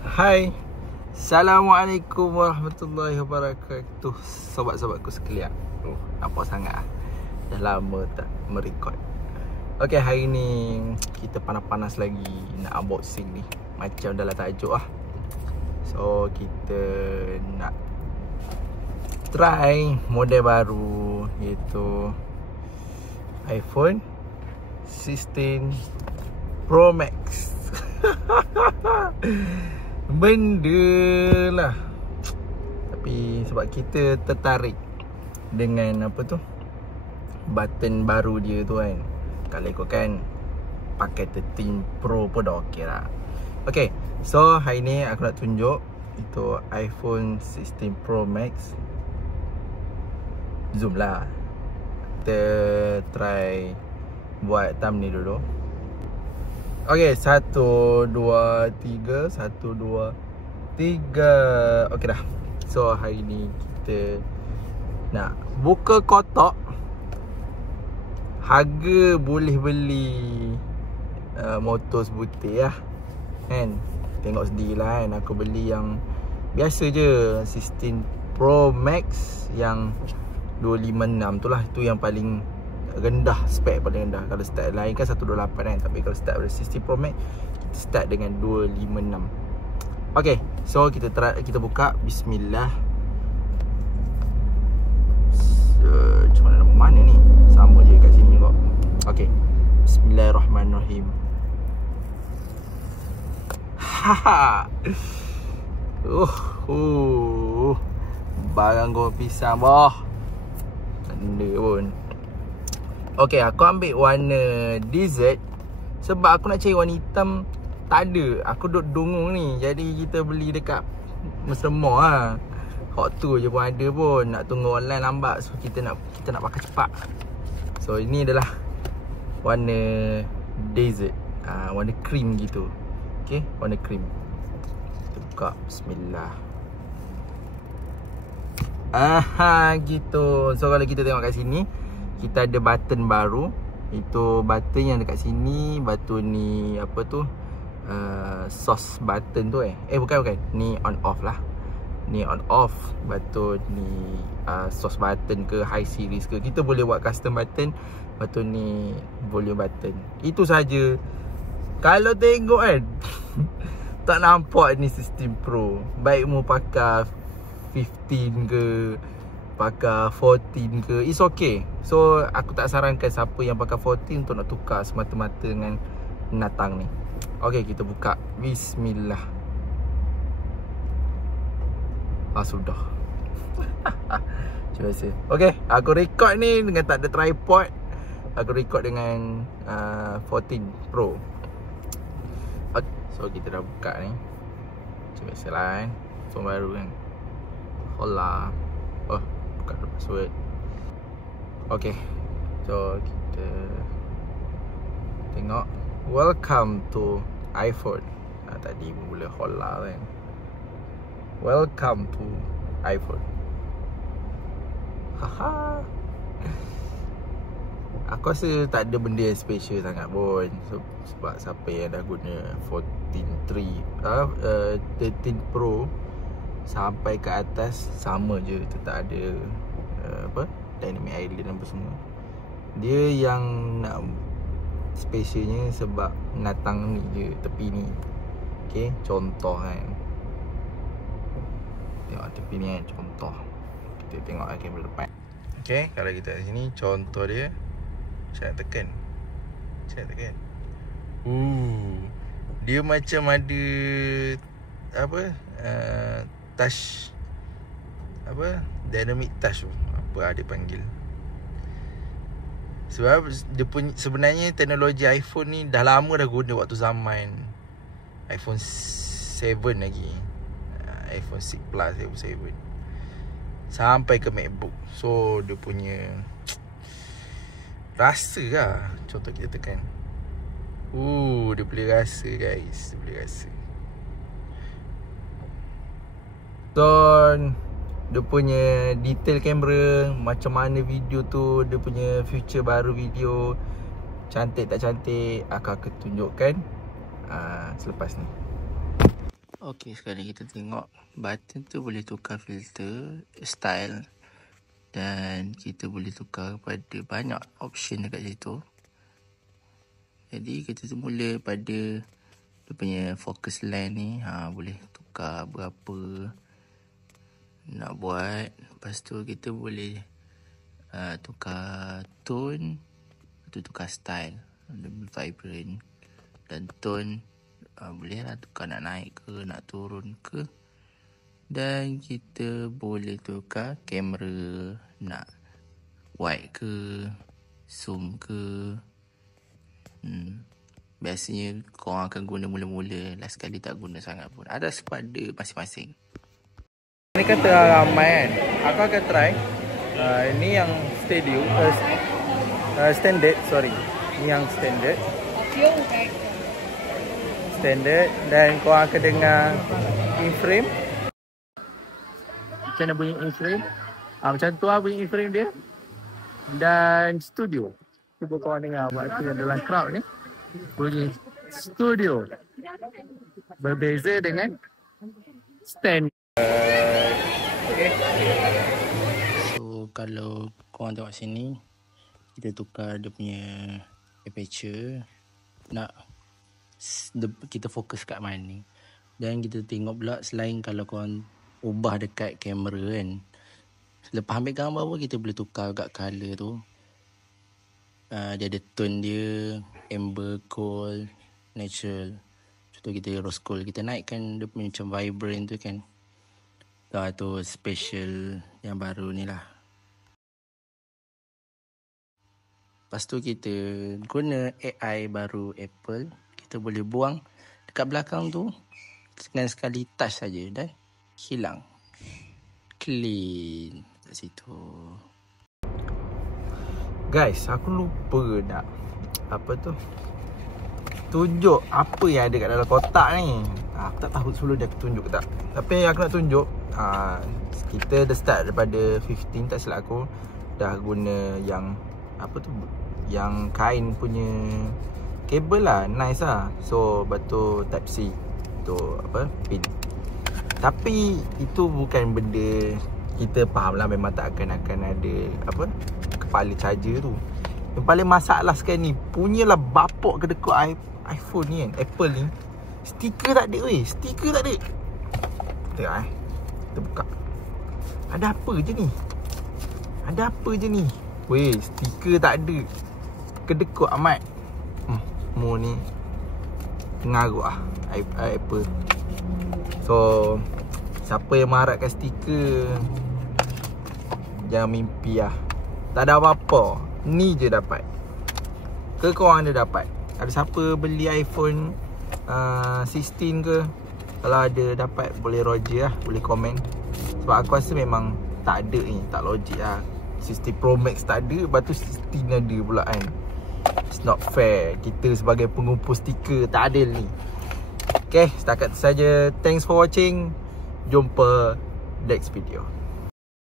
Hai, Assalamualaikum warahmatullahi wabarakatuh. Sobat-sobatku sekalian. Nampak sangat dah lama tak merekod. Okay, hari ni kita panas-panas lagi nak unboxing ni. Macam dalam tajuk lah. So, kita nak try model baru, iaitu iPhone 16 Pro Max. Benda lah. Tapi sebab kita tertarik dengan apa tu, button baru dia tu kan. Kalau ikutkan pakai 13 Pro pun dah okey lah. Okay, so hari ni aku nak tunjuk itu iPhone 16 Pro Max. Zoom lah. Kita try buat thumbnail dulu. Okay, 1, 2, 3. 1, 2, 3. Okay dah. So hari ni kita nak buka kotak. Harga boleh beli motor sebutir lah kan. Tengok sendirilah kan. Aku beli yang biasa je, 16 Pro Max yang 256 tu lah. Itu yang paling rendah, spek paling rendah. Kalau start lain kan 128 kan. Tapi kalau start pada 16 Pro Max, kita start dengan 256. Okay, so kita buka. Bismillah. Macam mana nak mana ni? Sama je kat sini kok. Okay, Bismillahirrahmanirrahim. Haha. Barang gua pisang boh. Benda pun. Okay, aku ambil warna desert sebab aku nak cari warna hitam. Tak ada. Aku duduk dungung ni. Jadi kita beli dekat Mesra Mall lah. Hot tu je pun ada pun. Nak tunggu online lambat. So kita nak pakai cepat. So ini adalah warna desert, warna cream gitu. Okay, warna cream. Kita buka. Bismillah. Gitu. So kalau kita tengok kat sini, kita ada button baru. Itu button yang dekat sini. Button ni apa tu, source button tu bukan. Ni on off lah. Ni on off. Button ni source button ke high series ke. Kita boleh buat custom button. Button ni volume button. Itu saja. Kalau tengok kan tak nampak ni 16 Pro. Baik mu pakai 15 ke, pakai 14 ke, it's okay. So aku tak sarankan siapa yang pakai 14 untuk nak tukar semata-mata dengan natang ni. Okay, kita buka. Bismillah. Sudah. Macam biasa. Okay, aku record ni dengan tak ada tripod. Aku record dengan 14 Pro. Okay, so kita dah buka ni. Macam biasa lah kan. So baru kan. Hola. Buka dulu password. Okay, so kita tengok. Welcome to iPhone. Tadi mula hola kan. Welcome to iPhone. Haha. Aku rasa tak ada benda yang special sangat pun. Sebab siapa yang dah guna 13 Pro sampai ke atas sama je. Tetap ada Dynamic Island apa semua. Dia yang nak specialnya sebab natang ni je, tepi ni. Okay, contoh kan. Tengok tepi ni kan, contoh. Kita tengok kamera depan. Okay, kalau kita kat sini, contoh dia. Saya nak tekan. Dia macam ada apa, touch, dynamic touch tu, apa dia panggil. Sebab dia punya, sebenarnya teknologi iPhone ni dah lama dah guna waktu zaman iPhone 7 lagi, iPhone 6 Plus, iPhone 7 sampai ke MacBook. So dia punya rasa lah. Contoh kita tekan, dia boleh rasa guys. Dia boleh rasa. So dia punya detail kamera, macam mana video tu, dia punya feature baru video, cantik tak cantik, akan tunjukkan selepas ni. Okey, sekarang kita tengok button tu boleh tukar filter, style, dan kita boleh tukar pada banyak option dekat situ. Jadi kita tu mula pada dia punya focus length ni, boleh tukar berapa nak buat. Lepas tu kita boleh tukar tone, lepas tu tukar style, lebih vibrant, dan tone boleh lah tukar nak naik ke, nak turun ke. Dan kita boleh tukar kamera, nak wide ke, zoom ke. Biasanya korang akan guna mula-mula, last kali tak guna sangat pun. Ada pada masing-masing. Ni kata ramai kan, aku akan try. Ini yang studio, standard, sorry. Ini yang standard. Standard, dan korang akan dengar in-frame. Macam mana bunyi in-frame? Macam tu lah bunyi in-frame dia. Dan studio. Cuba korang dengar waktu yang dalam crowd ni. Bunyi studio. Berbeza dengan standard. Okay. So kalau korang tengok sini, kita tukar dia punya aperture. Nak kita fokus kat mana. Dan kita tengok pula, selain kalau korang ubah dekat kamera kan, lepas ambil gambar pun kita boleh tukar kat color tu. Dia ada tone dia, amber, gold, natural. Contoh kita rose gold, kita naikkan dia punya macam vibrant tu kan. Tu special yang baru ni lah. Lepas tu kita guna AI baru Apple. Kita boleh buang dekat belakang tu dengan sekali touch saja dan hilang. Clean kat situ. Guys, aku lupa nak tunjuk apa yang ada kat dalam kotak ni. Aku tak tahu sebelum dia aku tunjuk ke tak. Tapi aku nak tunjuk, kita dah start daripada 15, tak silap aku. Dah guna yang yang kain punya kabel lah, nice lah. So batu type C tu pin. Tapi itu bukan benda kita faham lah, memang tak akan ada kepala charger tu. Yang paling masalah sekarang ni, punyalah bapok kedekut iPhone ni kan, Apple ni, stiker tak ada weh, stiker tak ada. Tengok kita buka. Ada apa je ni? Weh, stiker tak ada. Kedekut amat. Mu ni pengaruh Apple. So siapa yang mengharapkan stiker, jangan mimpi lah. Tak ada apa-apa, ni je dapat. Ke korang ada dapat? Ada siapa beli iPhone 16 ke? Kalau ada dapat, boleh roger lah, boleh komen. Sebab aku rasa memang tak ada ni, tak logik lah. 16 Pro Max tak ada, lepas tu 16 ada pula kan. It's not fair. Kita sebagai pengumpul stiker tak adil ni. Okay, setakat tu saja. Thanks for watching. Jumpa next video.